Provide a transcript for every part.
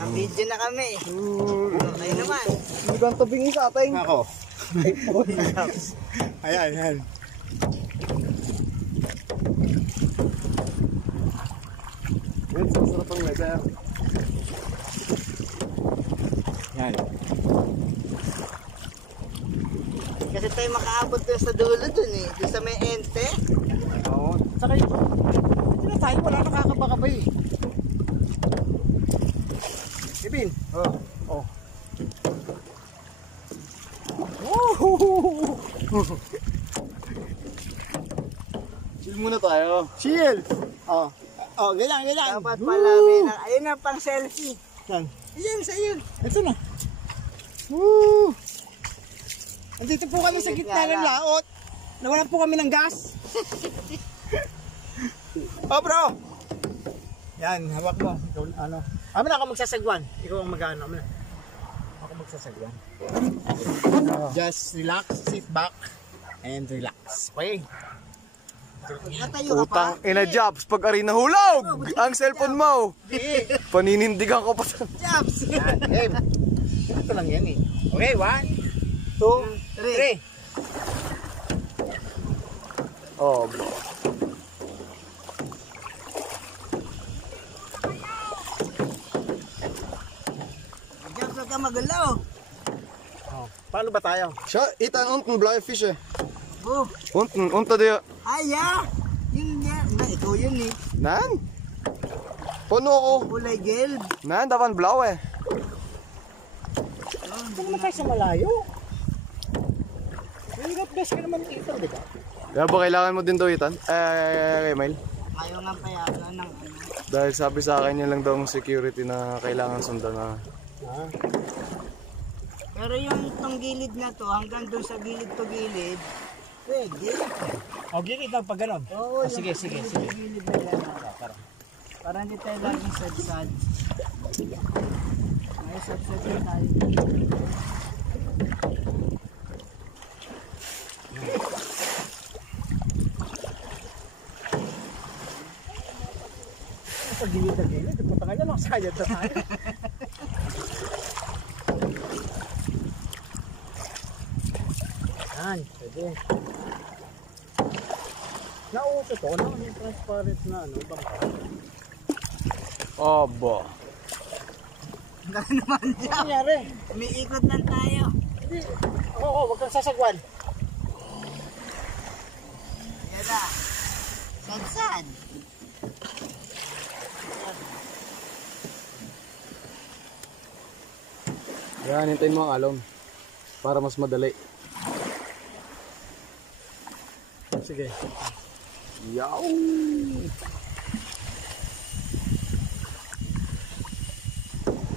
Na-video na kami. Okay naman. Hindi ba ang tabingi sa ating? Ako. Ayan, ayan. Yan, sarap ang weather. Yan. Kasi tayo makaabot doon sa dulo dun eh. Doon sa may ente. Oo. Saka yun. Hindi na tayo, wala nakakabakabay eh. Ibin. Oh. Oh. Chill muna tayo. Chill. Oh. Oh, ganyan, ganyan. Dapat pala may na. Ayun na pang selfie. Saan? Ayan sa yun. Ito na. Woo! Andito po kami sa gitna ng laot. Nawalan po kami ng gas. Oh bro! Yan, hawak mo. Ikaw, ano? Kami na ako magsasagwan. Ikaw ang mag-ano. Ako magsasagwan. Just relax, sit back, and relax. Okay? Natayo ka pa. Utang ina Jobs, pag ari nahulog ang cellphone mo. Paninindigan ko pa. Jobs. Yan, game. Ito lang yan eh. Okay, 1, 2, 3. Oh, Jobs, huwag ka magalaw. Oh, paano ba tayo? siya, itan unten blauwe fish eh. Oh. Unter der. Aya. Yun yan. Na, ikaw yun eh. Nein. Puno ko. Kulay gelb. Nein, da waren blaue. Ito naman tayo sa malayo. Hirap best ka naman dito, di ba? Kaya ba kailangan mo din daw itan? Mail. Ayaw nga payasa ng ano. Dahil sabi sa akin yun lang daw ang security na kailangan sundan na. Ah. Pero yung itong gilid na to, hanggang doon sa gilid to gilid, pwede. O, gilid lang pag ganon. Oo, sige, sige, sige. Gilid na yan. Para hindi tayo laging sad-sad. May sad-sad na tayo. Pag gilid na gilid, punta ka dyan, makasayad na tayo. Yan, pwede. Nauso to, no? Yung transparent na ano, bangka. Obo. Gano'n naman Ano dyan. nangyari? Umiikot lang tayo. Hindi. Oo, wag kang sasagwan. Yan na. Sad-sad. Yan, hintayin mo ang alon. Para mas madali. Sige. Yaw!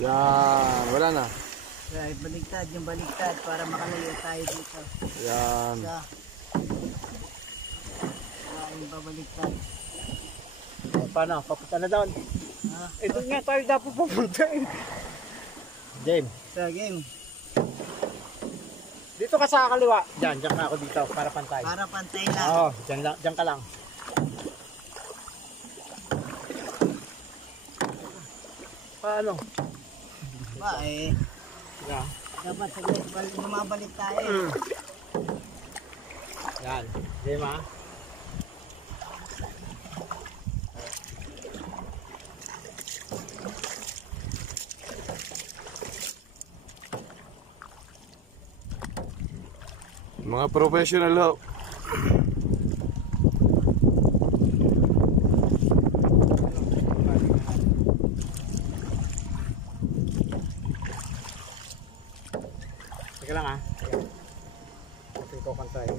Yan, wala na. Kaya baligtad yung baligtad para makalayo tayo dito. Yan. Kaya yung babaligtad. Paano? Papunta na doon. Ha? Ito nga tayo dapat pupunta eh. Game. So game. Dito ka sa kaliwa. Diyan ka ako dito para pantay. Para pantay lang. Oo, diyan ka lang. Paano? Ba eh. Yan. Dapat saglit bumabalik tayo. Yan. Game ha? Mga professional ho. Teka lang ha. Kasi ko kantay.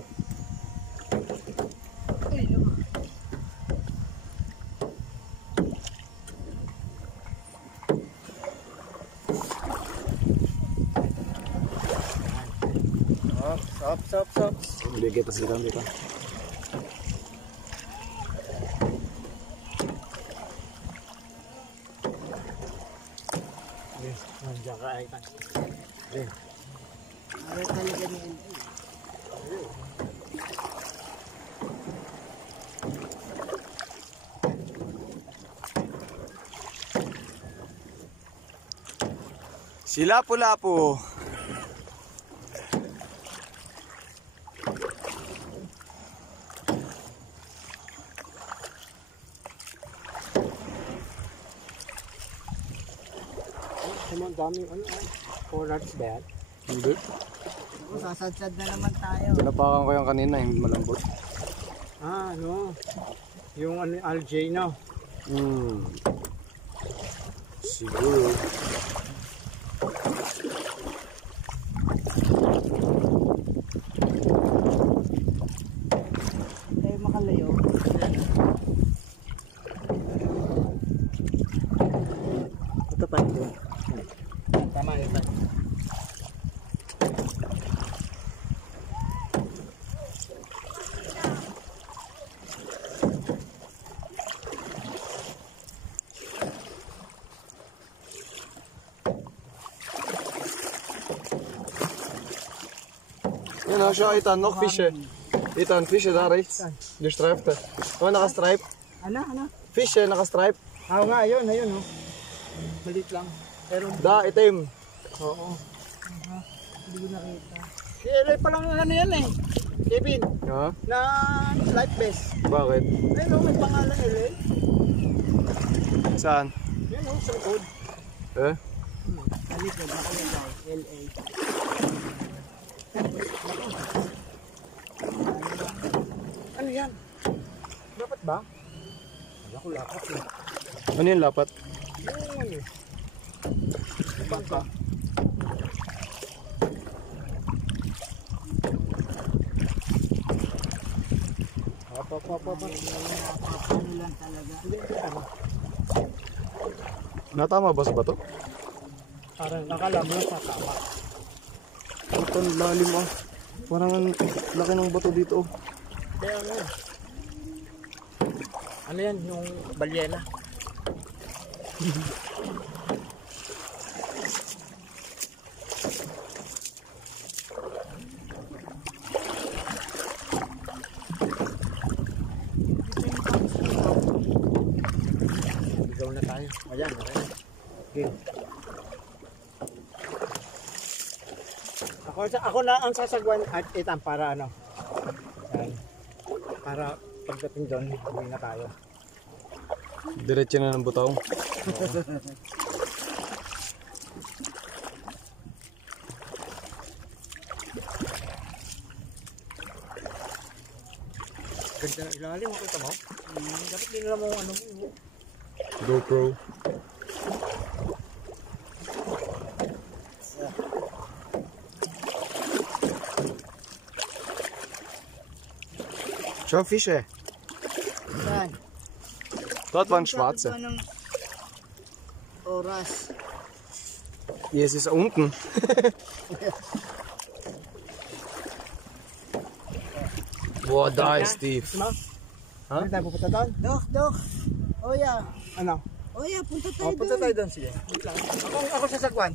Stop. Hindi kita silang dito. Yes, nandiyan ka ay tan. Ano talaga niyan? Si Lapu-Lapu. Ang daming ano, 4 rods ba yan? Hindi. Sasadsad na naman tayo. Pinapakan ko yung kanina, hindi malambot. Ah, ano? Yung ano, algae, no? Siguro. Tayo makalayo. Ito pa ito. Tama ito. Yan na siya, Ethan, no fish eh. Ethan, fish eh, dari. Yung stripe eh. Oh, naka-stripe. Ano? Fish eh, naka-stripe. Oo nga, ayun, oh. Malit lang. Pero, Da, itim. oo. Hindi ko nakita. Si LA pa lang ano yan eh. Kevin, Ha? na life vest. Bakit? Ayun, may pangalan LA. Saan? Yan sa likod. Eh? Talikod, nakalagay. LA. Ano yan? Dapat ba? Wala ko lapat eh. Ano yung lapat? Yung ano eh. Bangka. Ano lang talaga. Hindi, ano. Natama ba sa bato? Parang nakala mo sa tama. Ito, lalim ah. Parang ang laki ng bato dito. Kaya ano. Ano yan? Yung balyena. Ligaw na tayo. Ayan, okay. Okay. Ako na ang sasagwan at itam para ano. Yan. Para pagdating doon, uwi na tayo. Diretso na ng butaw. Ganda ng ilalim mo kita mo. Dapat din lang mo ano mo. GoPro. Schau Fische. Saan? Dort waren schwarze. Sabi ko ng oras. Yes, ist unten. Boah, da ist tief. Ano? Ha? Ano tayo pupunta doon? Dok. Oya. Ano? Oya, punta tayo Oh, punta doon. tayo doon, sige. Wait lang. Ako sasagwan.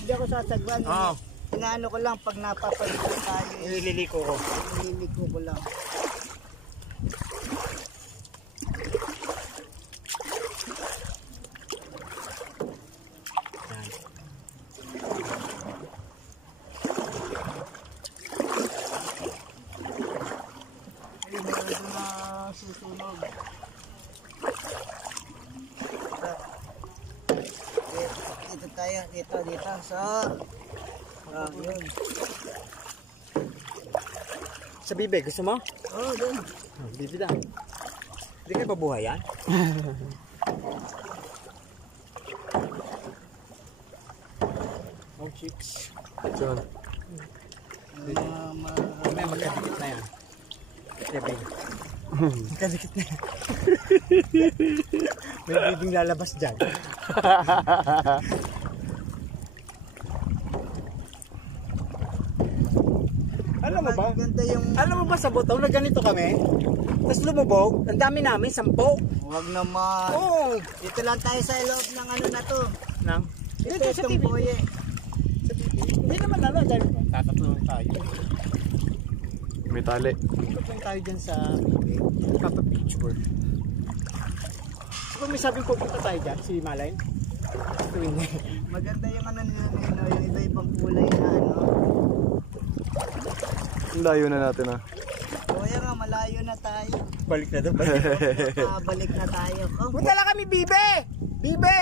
Hindi ako sasagwan. Oo. Inaano ko lang pag napapalitan tayo. Nililiko ko. Nililiko ko lang. Ay, meron na susunog. Dito tayo, dito. So, yun. Sa bibig, gusto mo? Oh, dun. Bibig na. Hindi kayo pabuhay yan? Oh, chicks. Diyan. May magkadikit na yan. Bibig. Magkadikit na yan. May bibig lalabas dyan. Alam mo ba? Ganda yung... Alam mo ba sa butaw na ganito kami? Tapos lumubog, ang dami namin, 10. Huwag naman. Oo. Dito lang tayo sa loob ng ano na to. Nang? Ito, Dito sa itong TV. boye. Hindi naman ano, dahil tatatlo lang tayo. May tali. Ikot lang tayo dyan sa bibig. Papa-picture. Kung may sabing pupunta tayo dyan, si Malay. Maganda yung ano nila ngayon, no? Yung iba-ibang kulay na ano. Ang layo na natin ah. Kaya nga, malayo na tayo. Balik na doon. Balik na tayo. Oh, Punta lang kami, Bibe! Bibe!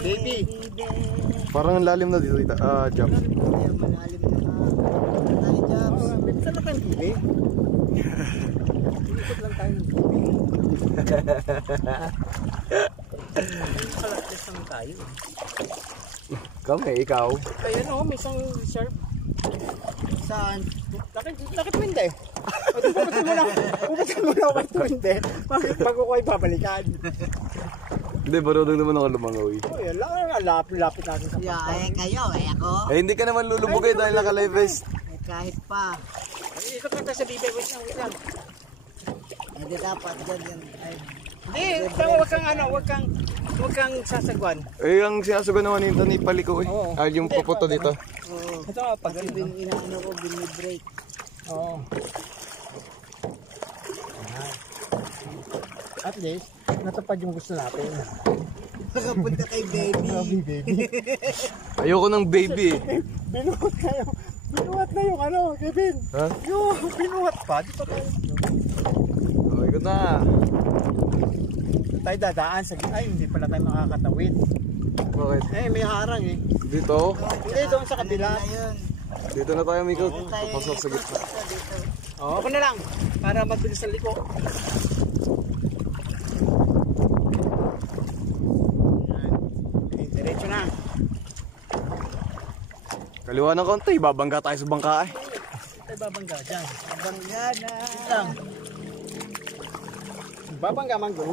Baby. Parang ang lalim na dito, Jobs. Malalim na nga. Tayo, Jobs. Saan na kayo, Bibe? Ikot lang tayo ng Bibe. Kalakles naman tayo. Kami, ikaw. Ayan o, may isang reserve. Saan? Lakit winde. Pupunta muna ako kay Twinde. Bago ko ay babalikan. Hindi, marunong naman ako lumangaw eh. Oh, yan lang. Lapit natin sa Yeah, kayo, ako. Eh, hindi ka naman lulubog eh dahil naka-live vest. Kahit pa. Ikot lang tayo sa Bibe. Wait lang. Hindi dapat dyan yan. Ay, Hindi, wag kang sasagwan. Eh, ang sinasugan naman yung ni Paliko eh. Oo. Ah, yung puputo dito. oo. Ito nga, pag Kasi inaano ko, binibreak. Oo. At least, natupad yung gusto natin. Nakapunta kay baby. Baby. Ayoko ng baby eh. Binuhat kayo. Binuhat na yung ano, Kevin. Ha? Yung binuhat pa. Di pa tayo. Oh, ikot na. Tayo dadaan sa... Ay, hindi pala tayo makakatawid. Bakit? Eh, may harang eh. Dito? Hindi, doon sa kabila. Ano yun? Dito na tayo, Miko. Tayo Pasok sa gitna. dito. Oo, ako na lang. Para mabilis sa liko. Okay, diretso na. Kaliwa ng konti, babangga tayo sa bangka eh. Tayo babangga dyan. Bangga na. Lang. Babangga man go.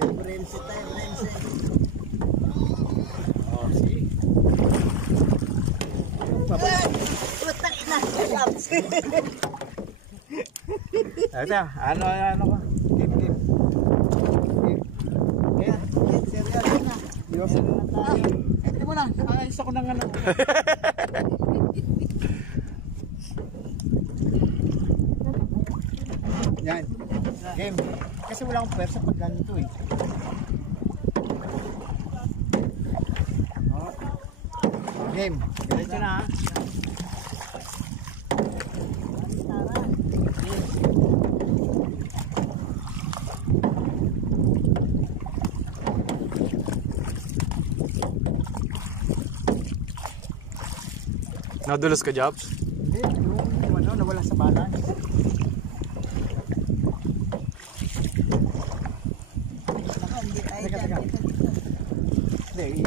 Prense tayo, prense. Oh, see? Putang ina. Jobs. Ito, ano ko? Game. Seryoso na. Seryoso na tayo. Hindi mo na. Ayos ako ng ano. Yan. Game. Kasi wala akong pwersa pag ganito eh. Oh. Game. Diretso na ha. Nadulas ka, Jobs? Hindi, yung ano, nawala sa balance. Hindi tayo Teka, dyan. teka. Hindi.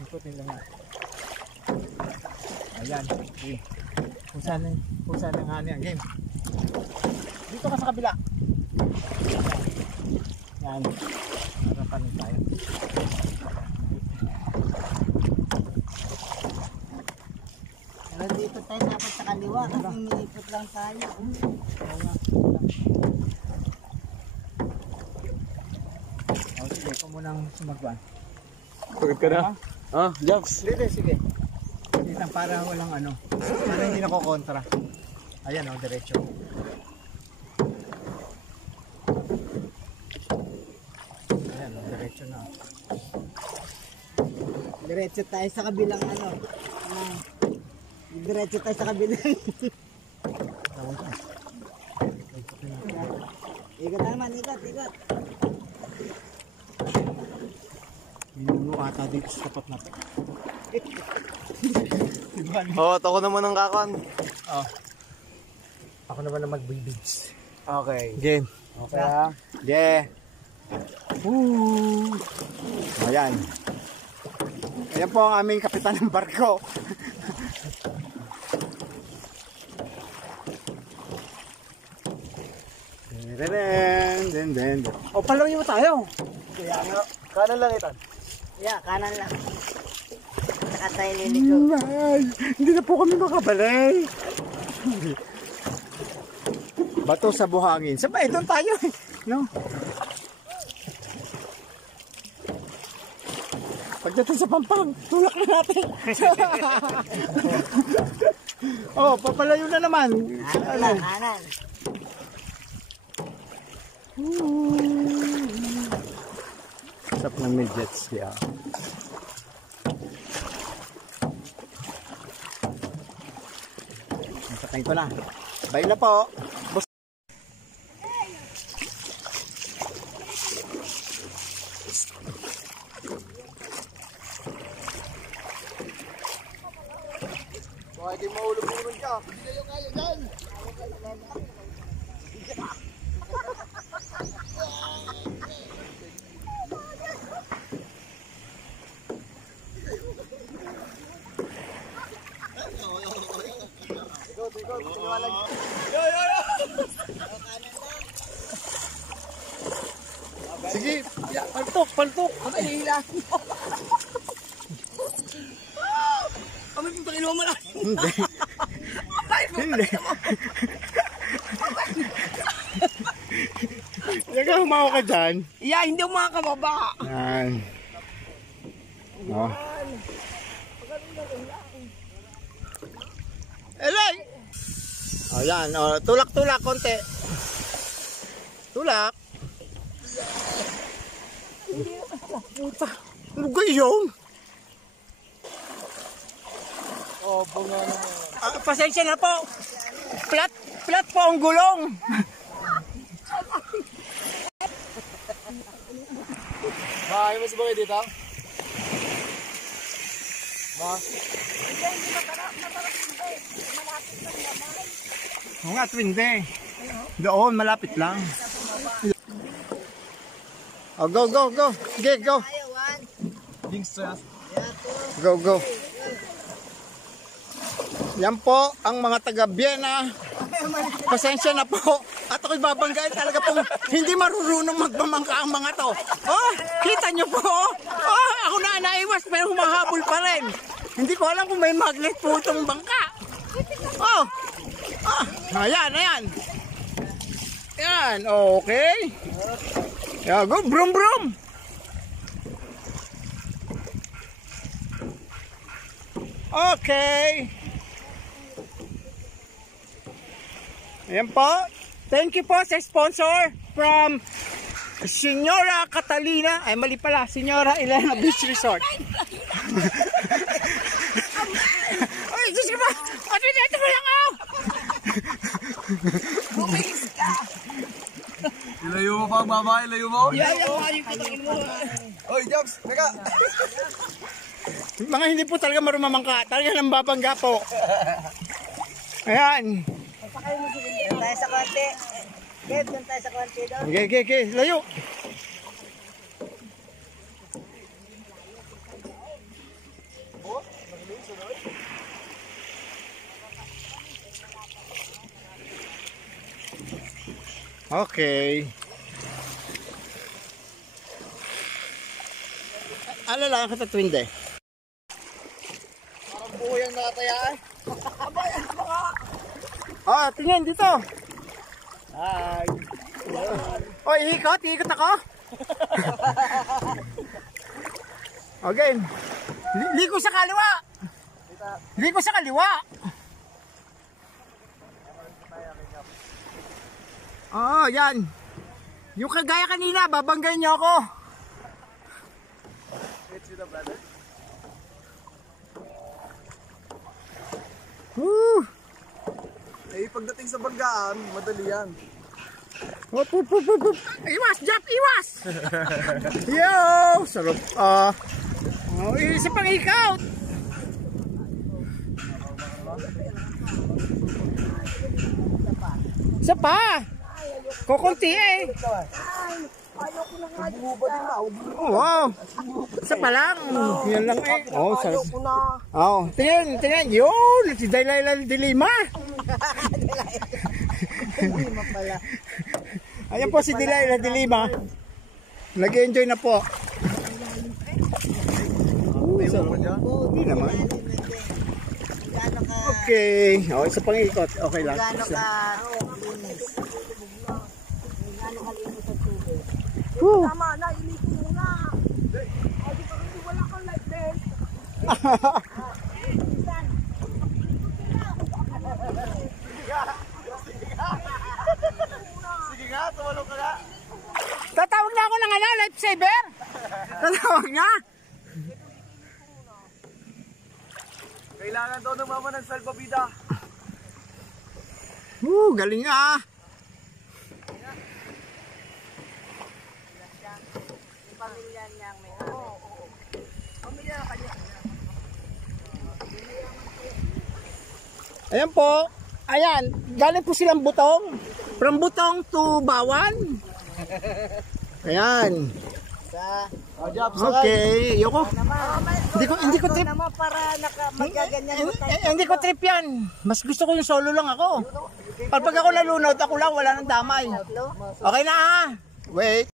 Ikutin lang nga. Ayan. Okay. Kung saan ang ano yan. Game. Dito ka sa kabila. Yan. Harapan tayo. Pero dito tayo dapat sa kaliwa kasi iniipot lang tayo. O sige, ikaw munang sumagwan. Pagod ka na? Ah, Jobs. Sige, sige. Dito para walang ano. Para hindi nakokontra. Ayan o, diretso. Ayan o, diretso na. Diretso tayo sa kabilang ano. Diretso tayo sa kabilang. Ikot naman, ikot. Minuno ata dito sa tapat na to. Oo, ako naman ang kakan. Oh. Ako naman na mag-beach. Okay. Game. Okay ha? Yeah. Woo! Ayan. Ayan po ang aming kapitan ng barko. Den. O, palawin mo tayo. Kaya nga. Kanan lang itan. Yeah, kanan lang. Saka tayo liliko. Ay, hindi na po kami makabalik. Bato sa buhangin. Sabay, doon tayo. No? Pagdating sa Pampang, tulak na natin. Oh, papalayo na naman. Kanan. Kanan. Sarap ng may jet ski ah. Nasakay ko na. Bye na po. Baka di maulog-ulog ka. Hindi kayo kaya dyan. Sige, paltok, paltok. Abay, nahila. Abay, pakinuha mo lang. Hindi. Hindi. Teka, humawa ka dyan. Yeah, hindi mo makakababa. Yan. Oh. Elay! Oh, yan. Oh, tulak-tulak konti. Tulak. Puta. Ano gayon? Oh, bunga naman. Pasensya na po. Flat po ang gulong. Bahay mo sabagay dito? Ma? Oo nga, twinde. Doon, malapit lang. Oh, go, go, go. Sige, go. Links to yan. Go, go. Yan po ang mga taga Vienna. Pasensya na po. At ako'y babanggain talaga pong hindi marunong magbamangka ang mga to. Oh, kita nyo po. Oh, ako na naiwas pero humahabol pa rin. Hindi ko alam kung may magnet po itong bangka. Oh, ayan, ayan. Yan, okay. Yeah, go, brum, brum. Okay. Ayan po. Thank you po sa sponsor from Señora Catalina. Ay, mali pala. Señora Elena Beach Resort. Ay, Diyos ko ba? At dito mo lang ako. Bumilis ka. Ilayo mo pa ang babae, ilayo mo. Yan, yung patakin mo. Oy, Jobs, teka. Mga hindi po talaga marumamangka. Talaga nang babangga po. Ayan. Doon tayo sa konti. Kev, doon tayo sa konti doon. Okay, okay, okay. Layo. Okay. Ano lang ka sa twinde? Parang buo yung nakatayaan. Ah, tingin dito. Hi. Oy, ikot ako. Okay. Liko sa kaliwa. Liko sa kaliwa. Oh, yan. Yung kagaya kanina, babanggain niyo ako. It's with a brother. Woo! Eh, pagdating sa banggaan, madali yan. Hop, hop, hop, hop, hop. Iwas, Jap, iwas! Yo! Sarap. Oh, isa pang ikaut. Isa pa. Kukunti eh. Oh, wow. Isa pa lang. Yan lang eh. Oh, sarap. Oh, tingnan. Yun, si Daylayla Dilima. Dilima pala. Ayan po si Daylayla Dilima. Nag-enjoy na po. Hindi naman. Gano'n ka... Okay. Oh, isa pang ikot. Okay lang. Gano'n ka... linis. Gano'n ka linis sa tubig. Woo. Tama na, ilisin mo na. Ay, di pa rin wala kang light belt. diver? Tatawag niya? Kailangan daw ng mama ng salbabida. Galing ah. Pamilya niya may Ayan po. Ayan, galing po silang Butong. From Butong to Bawan. Ayan. Okay, yoko. Hindi ko trip. naman para magaganyan mo tayo. Hindi ko trip yan. Mas gusto ko yung solo lang ako. Pag ako nalunod, ako lang, wala nang damay. Okay na ah. Wait.